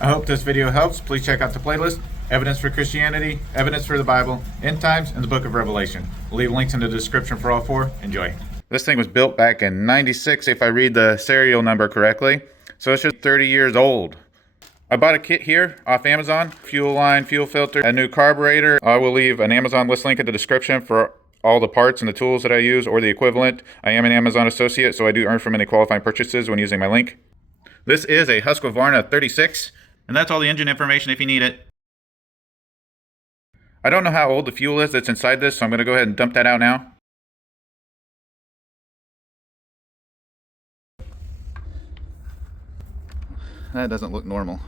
I hope this video helps. Please check out the playlist, Evidence for Christianity, Evidence for the Bible, End Times, and the Book of Revelation. We'll leave links in the description for all four. Enjoy. This thing was built back in '96, if I read the serial number correctly. So it's just 30 years old. I bought a kit here off Amazon. Fuel line, fuel filter, a new carburetor. I will leave an Amazon list link in the description for all the parts and the tools that I use or the equivalent. I am an Amazon associate, so I do earn from any qualifying purchases when using my link. This is a Husqvarna 36, and that's all the engine information if you need it. I don't know how old the fuel is that's inside this, so I'm going to go ahead and dump that out now. That doesn't look normal.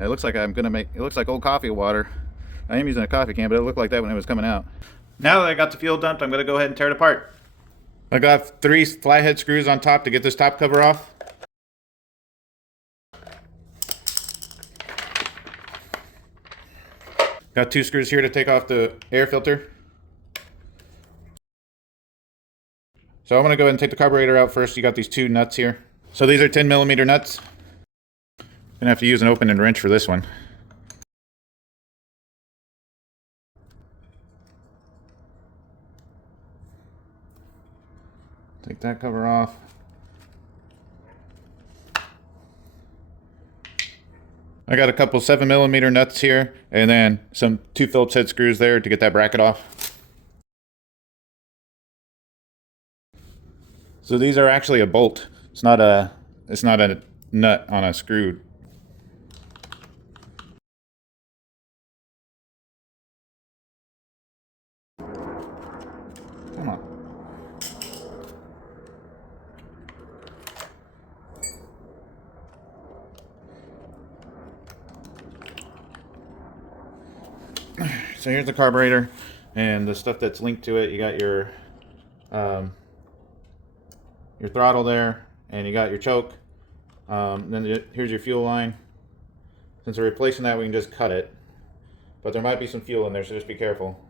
It looks like it looks like old coffee water. I am using a coffee can, but it looked like that when it was coming out. Now that I got the fuel dumped, I'm going to go ahead and tear it apart. I got 3 flathead screws on top to get this top cover off. Got 2 screws here to take off the air filter. So I'm going to go ahead and take the carburetor out first. You got these 2 nuts here. So these are 10mm nuts. Gonna have to use an opening wrench for this one. Take that cover off. I got a couple 7mm nuts here, and then some 2 Phillips head screws there to get that bracket off. So these are actually a bolt. It's not a nut on a screw. Come on. So here's the carburetor and the stuff that's linked to it. You got your throttle there, and you got your choke. Here's your fuel line. Since we're replacing that, we can just cut it. But there might be some fuel in there, so just be careful.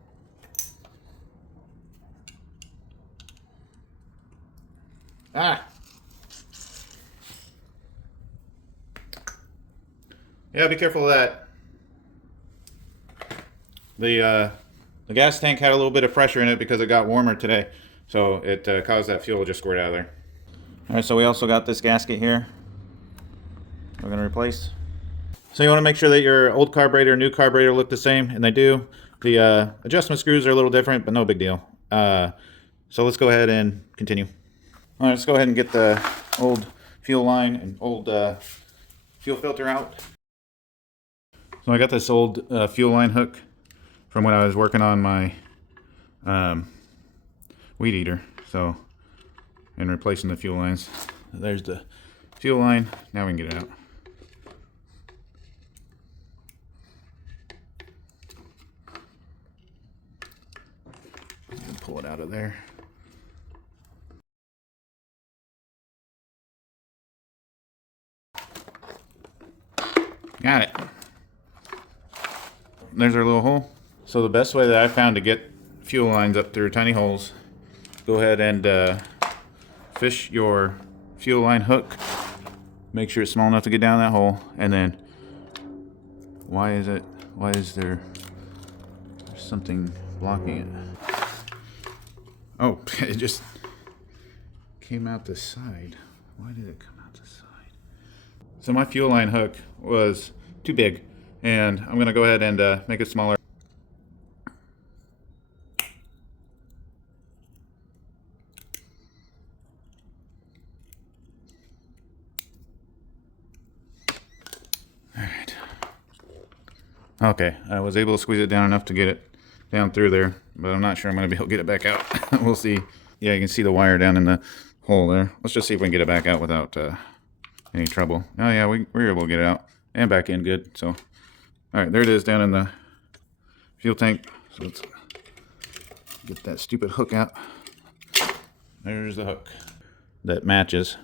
Ah! Yeah, be careful of that. The gas tank had a little bit of pressure in it because it got warmer today, so it caused that fuel to just squirt out of there. Alright, so we also got this gasket here we're going to replace. So you want to make sure that your old carburetor and new carburetor look the same, and they do. The adjustment screws are a little different, but no big deal. So let's go ahead and continue. Alright, let's go ahead and get the old fuel line and old fuel filter out. So I got this old fuel line hook from when I was working on my weed eater, and replacing the fuel lines. There's the fuel line. Now we can get it out. Pull it out of there. Got it. There's our little hole. So the best way that I found to get fuel lines up through tiny holes, go ahead and fish your fuel line hook. Make sure it's small enough to get down that hole, and then why is there something blocking it? Oh, it just came out the side. Why did it come out the side? So my fuel line hook was too big, and I'm gonna go ahead and make it smaller. Alright. Okay, I was able to squeeze it down enough to get it down through there, but I'm not sure I'm gonna be able to get it back out. We'll see. Yeah, you can see the wire down in the hole there. Let's just see if we can get it back out without any trouble. Oh yeah, we were able to get it out and back in good. So, all right, there it is down in the fuel tank. So let's get that stupid hook out. There's the hook that matches.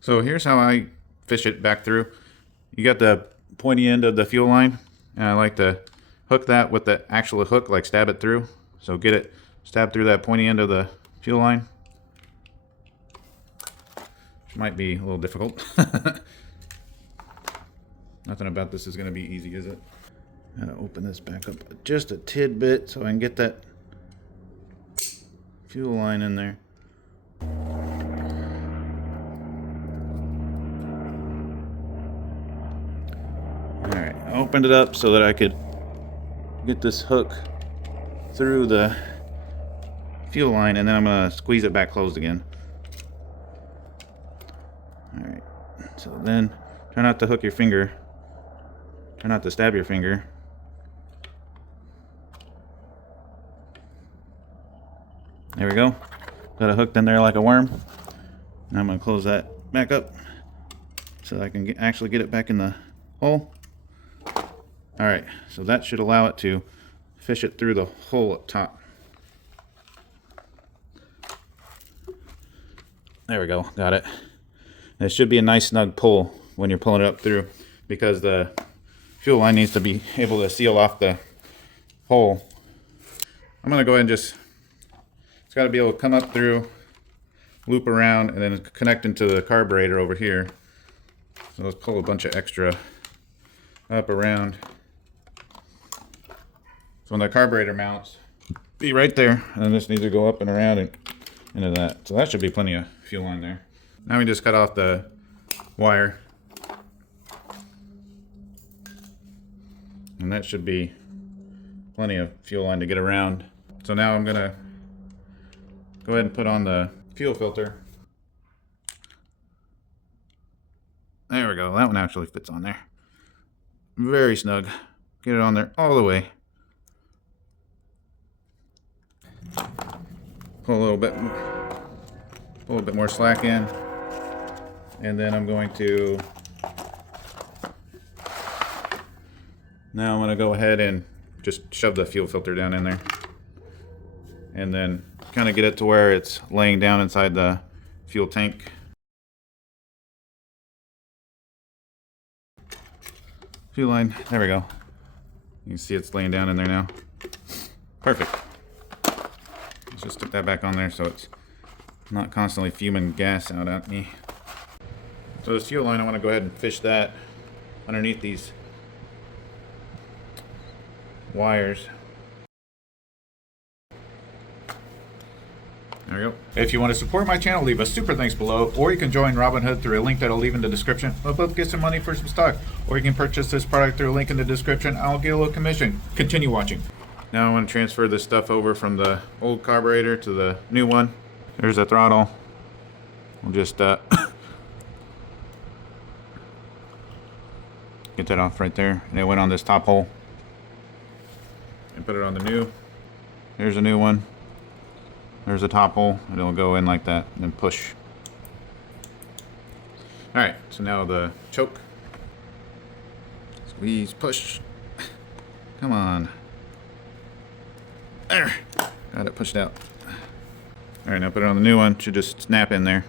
So here's how I fish it back through. You got the pointy end of the fuel line, and I like to hook that with the actual hook, like stab it through. So get it stabbed through that pointy end of the fuel line. Which might be a little difficult. Nothing about this is going to be easy, is it? Gotta open this back up just a tidbit so I can get that fuel line in there. Alright, I opened it up so that I could get this hook through the fuel line, and then I'm going to squeeze it back closed again. Alright, so then try not to hook your finger. Try not to stab your finger. There we go. Got it hooked in there like a worm. Now I'm going to close that back up so I can actually get it back in the hole. Alright, so that should allow it to fish it through the hole up top. There we go, got it. And it should be a nice snug pull when you're pulling it up through, because the fuel line needs to be able to seal off the hole. I'm going to go ahead and just, it's got to be able to come up through, loop around, and then connect into the carburetor over here. So let's pull a bunch of extra up around. So when the carburetor mounts, be right there, and then this needs to go up and around and into that. So that should be plenty of fuel line there. Now we just cut off the wire. And that should be plenty of fuel line to get around. So now I'm gonna go ahead and put on the fuel filter. There we go, that one actually fits on there. Very snug. Get it on there all the way. Pull a little bit more slack in. And then I'm going to, now I'm going to go ahead and just shove the fuel filter down in there. And then kind of get it to where it's laying down inside the fuel tank. Fuel line, there we go. You can see it's laying down in there now. Perfect. Let's just stick that back on there so it's not constantly fuming gas out at me. So this fuel line, I want to go ahead and fish that underneath these wires. There we go. If you want to support my channel, leave a super thanks below, or you can join Robinhood through a link that I'll leave in the description. We'll both get some money for some stock, or you can purchase this product through a link in the description. I'll get a little commission. Continue watching. Now I want to transfer this stuff over from the old carburetor to the new one. There's the throttle. We'll just get that off right there, and it went on this top hole. And put it on the new. There's a new one. There's a top hole, and it'll go in like that, and then push. Alright, so now the choke. Squeeze, push. Come on. There. Got it pushed out. Alright, now put it on the new one. Should just snap in there.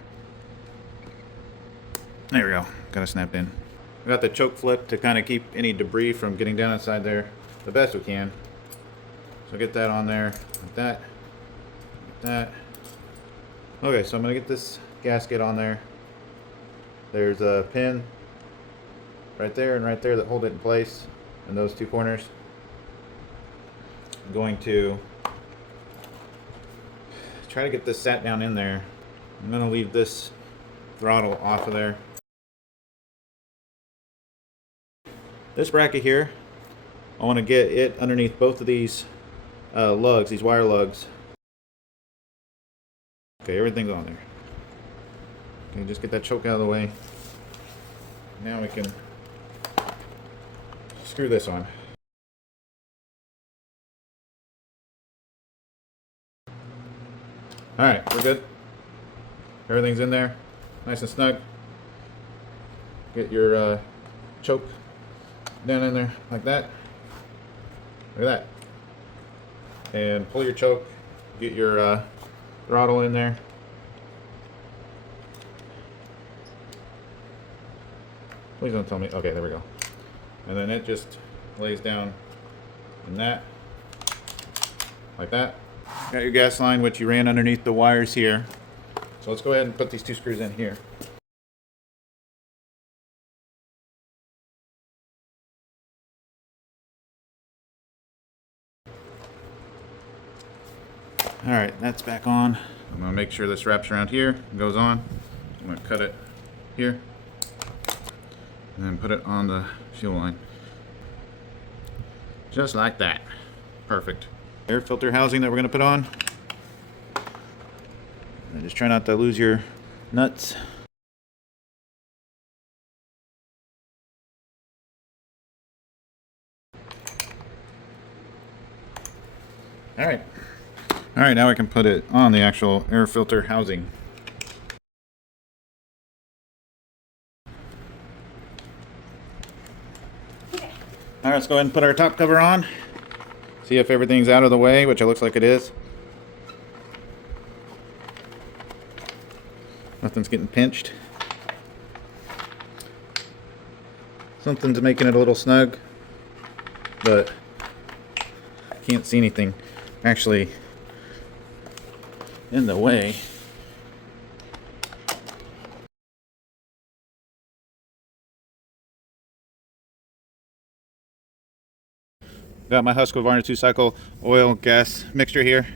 There we go. Got to snap in. We got the choke flip to kind of keep any debris from getting down inside there the best we can. So get that on there, like that. That. Okay, so I'm going to get this gasket on there. There's a pin right there and right there that hold it in place, in those two corners. I'm going to try to get this sat down in there. I'm going to leave this throttle off of there. This bracket here, I want to get it underneath both of these lugs, these wire lugs. Okay, everything's on there. Okay, just get that choke out of the way. Now we can screw this on. Alright, we're good. Everything's in there, nice and snug. Get your choke down in there like that. Look at that. And pull your choke, get your throttle in there. Please don't tell me. Okay, there we go. And then it just lays down in that, like that. Got your gas line, which you ran underneath the wires here. So let's go ahead and put these two screws in here. All right, that's back on. I'm gonna make sure this wraps around here and goes on. I'm gonna cut it here and then put it on the fuel line. Just like that. Perfect. Air filter housing that we're gonna put on. And just try not to lose your nuts. All right. All right, now I can put it on the actual air filter housing. All right, let's go ahead and put our top cover on. See if everything's out of the way, which it looks like it is. Nothing's getting pinched. Something's making it a little snug, but I can't see anything actually in the way. Got my Husqvarna 2-cycle oil gas mixture here.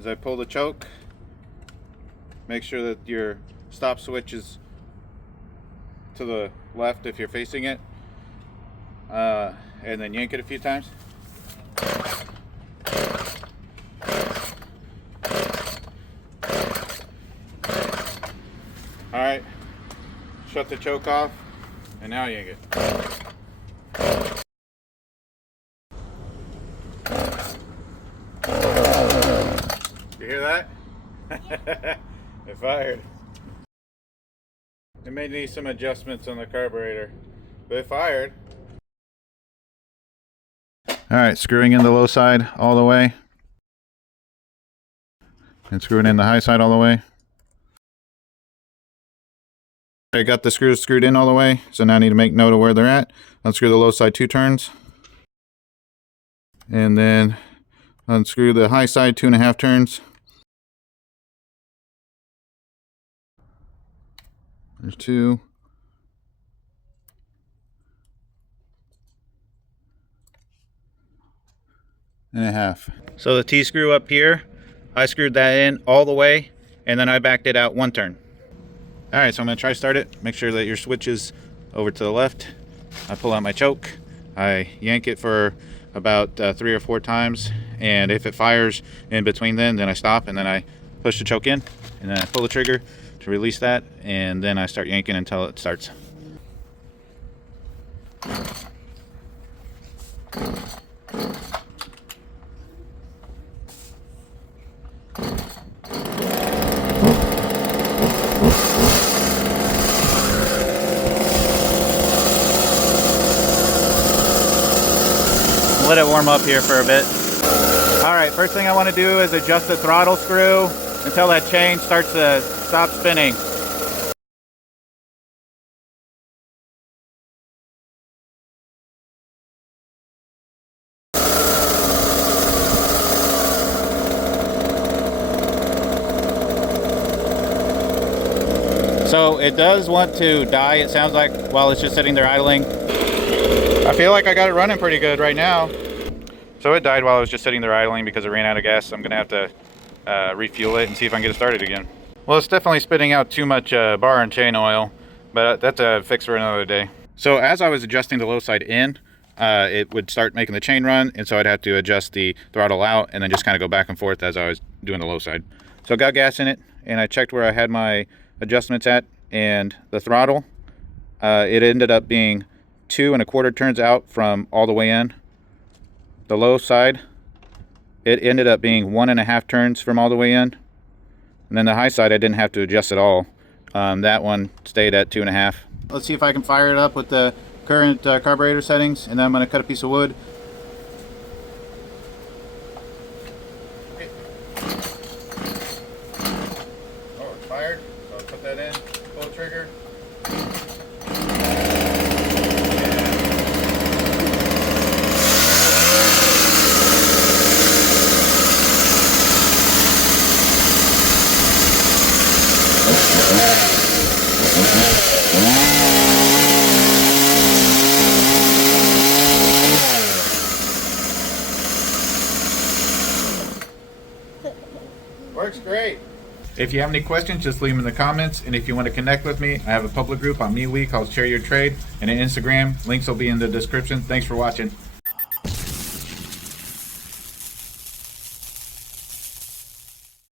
As I pull the choke, make sure that your stop switch is to the left if you're facing it, and then yank it a few times. All right, shut the choke off, and now yank it. You hear that? It fired. It may need some adjustments on the carburetor, but it fired. Alright, screwing in the low side all the way. And screwing in the high side all the way. I got the screws screwed in all the way, so now I need to make note of where they're at. Unscrew the low side 2 turns. And then unscrew the high side 2.5 turns. There's 2. And a half. So the T-screw up here, I screwed that in all the way, and then I backed it out 1 turn. All right, so I'm gonna try start it. Make sure that your switch is over to the left. I pull out my choke. I yank it for about 3 or 4 times, and if it fires in between then I stop, and then I push the choke in, and then I pull the trigger to release that, and then I start yanking until it starts. Let it warm up here for a bit. All right, first thing I want to do is adjust the throttle screw until that chain starts to stop spinning. So it does want to die, it sounds like, while it's just sitting there idling. I feel like I got it running pretty good right now. So it died while I was just sitting there idling because it ran out of gas. So I'm gonna have to refuel it and see if I can get it started again. Well, it's definitely spitting out too much bar and chain oil, but that's a fix for another day. So as I was adjusting the low side in, it would start making the chain run, and so I'd have to adjust the throttle out and then just kind of go back and forth as I was doing the low side. So I got gas in it, and I checked where I had my adjustments at, and the throttle, it ended up being 2 1/4 turns out from all the way in. The low side, it ended up being 1 1/2 turns from all the way in. And then the high side, I didn't have to adjust at all. That one stayed at 2 1/2. Let's see if I can fire it up with the current carburetor settings, and then I'm going to cut a piece of wood. Oh, it's fired. So I'll put that in, pull the trigger. Works great. If you have any questions, just leave them in the comments. And if you want to connect with me, I have a public group on MeWe called Share Your Trade and an Instagram. Links will be in the description. Thanks for watching.